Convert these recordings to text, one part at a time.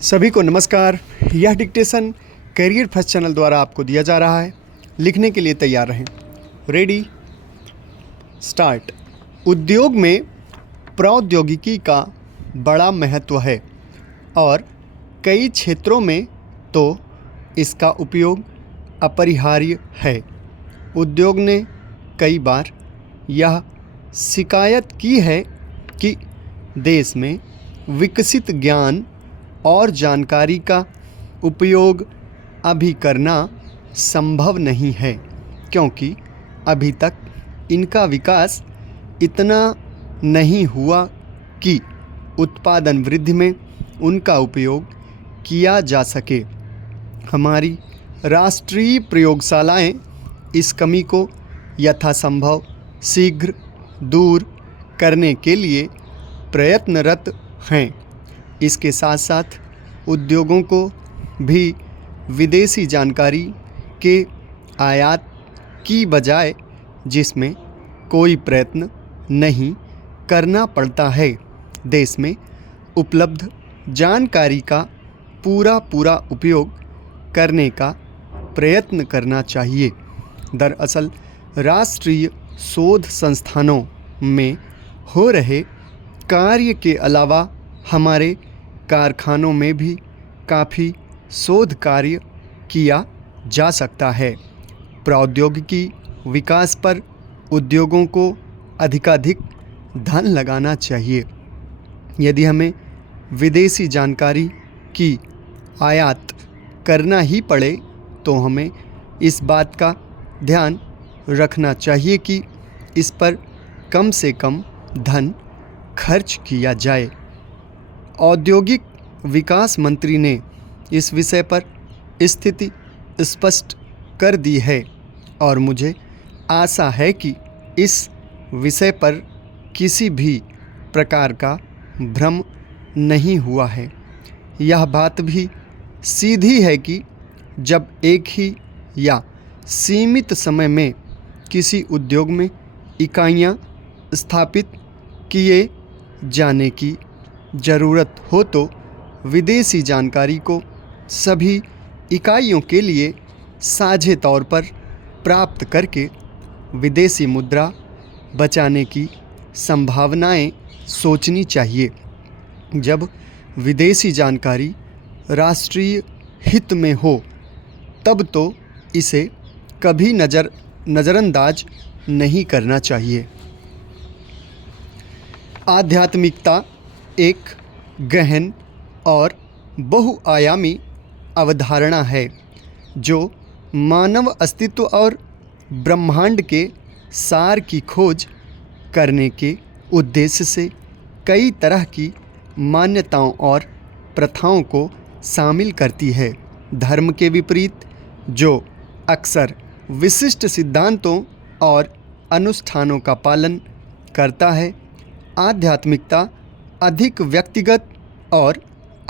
सभी को नमस्कार। यह डिक्टेशन करियर फर्स्ट चैनल द्वारा आपको दिया जा रहा है। लिखने के लिए तैयार रहें। Ready start. उद्योग में प्रौद्योगिकी का बड़ा महत्व है और कई क्षेत्रों में तो इसका उपयोग अपरिहार्य है। उद्योग ने कई बार यह शिकायत की है कि देश में विकसित ज्ञान और जानकारी का उपयोग अभी करना संभव नहीं है, क्योंकि अभी तक इनका विकास इतना नहीं हुआ कि उत्पादन वृद्धि में उनका उपयोग किया जा सके। हमारी राष्ट्रीय प्रयोगशालाएं इस कमी को यथासंभव शीघ्र दूर करने के लिए प्रयत्नरत हैं। इसके साथ साथ उद्योगों को भी विदेशी जानकारी के आयात की बजाय जिसमें कोई प्रयत्न नहीं करना पड़ता है, देश में उपलब्ध जानकारी का पूरा उपयोग करने का प्रयत्न करना चाहिए। दरअसल राष्ट्रीय शोध संस्थानों में हो रहे कार्य के अलावा हमारे कारखानों में भी काफ़ी शोध कार्य किया जा सकता है। प्रौद्योगिकी विकास पर उद्योगों को अधिकाधिक धन लगाना चाहिए। यदि हमें विदेशी जानकारी की आयात करना ही पड़े तो हमें इस बात का ध्यान रखना चाहिए कि इस पर कम से कम धन खर्च किया जाए। औद्योगिक विकास मंत्री ने इस विषय पर स्थिति स्पष्ट कर दी है और मुझे आशा है कि इस विषय पर किसी भी प्रकार का भ्रम नहीं हुआ है। यह बात भी सीधी है कि जब एक ही या सीमित समय में किसी उद्योग में इकाइयाँ स्थापित किए जाने की ज़रूरत हो तो विदेशी जानकारी को सभी इकाइयों के लिए साझे तौर पर प्राप्त करके विदेशी मुद्रा बचाने की संभावनाएं सोचनी चाहिए। जब विदेशी जानकारी राष्ट्रीय हित में हो तब तो इसे कभी नज़रअंदाज नहीं करना चाहिए। आध्यात्मिकता एक गहन और बहुआयामी अवधारणा है जो मानव अस्तित्व और ब्रह्मांड के सार की खोज करने के उद्देश्य से कई तरह की मान्यताओं और प्रथाओं को शामिल करती है। धर्म के विपरीत जो अक्सर विशिष्ट सिद्धांतों और अनुष्ठानों का पालन करता है, आध्यात्मिकता अधिक व्यक्तिगत और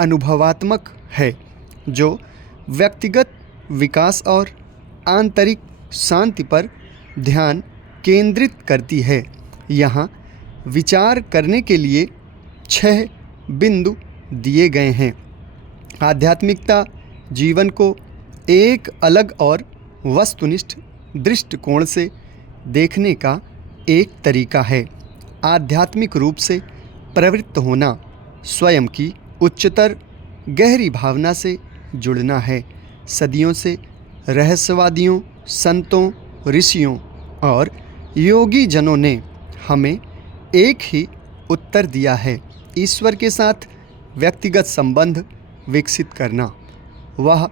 अनुभवात्मक है जो व्यक्तिगत विकास और आंतरिक शांति पर ध्यान केंद्रित करती है। यहाँ विचार करने के लिए 6 बिंदु दिए गए हैं। आध्यात्मिकता जीवन को एक अलग और वस्तुनिष्ठ दृष्टिकोण से देखने का एक तरीका है। आध्यात्मिक रूप से प्रवृत्त होना स्वयं की उच्चतर गहरी भावना से जुड़ना है। सदियों से रहस्यवादियों, संतों, ऋषियों और योगी जनों ने हमें एक ही उत्तर दिया है, ईश्वर के साथ व्यक्तिगत संबंध विकसित करना, वह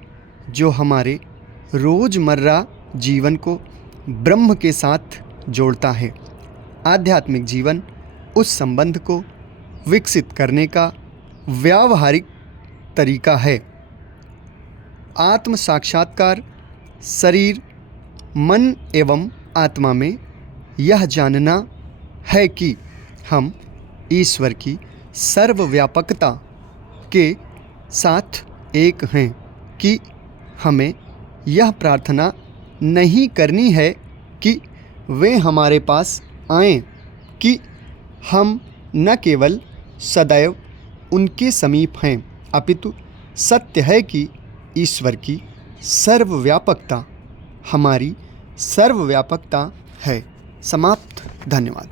जो हमारे रोज़मर्रा जीवन को ब्रह्म के साथ जोड़ता है। आध्यात्मिक जीवन उस संबंध को विकसित करने का व्यावहारिक तरीका है। आत्म साक्षात्कार शरीर, मन एवं आत्मा में यह जानना है कि हम ईश्वर की सर्वव्यापकता के साथ एक हैं, कि हमें यह प्रार्थना नहीं करनी है कि वे हमारे पास आएं, कि हम न केवल सदैव उनके समीप हैं, अपितु सत्य है कि ईश्वर की सर्वव्यापकता हमारी सर्वव्यापकता है। समाप्त। धन्यवाद।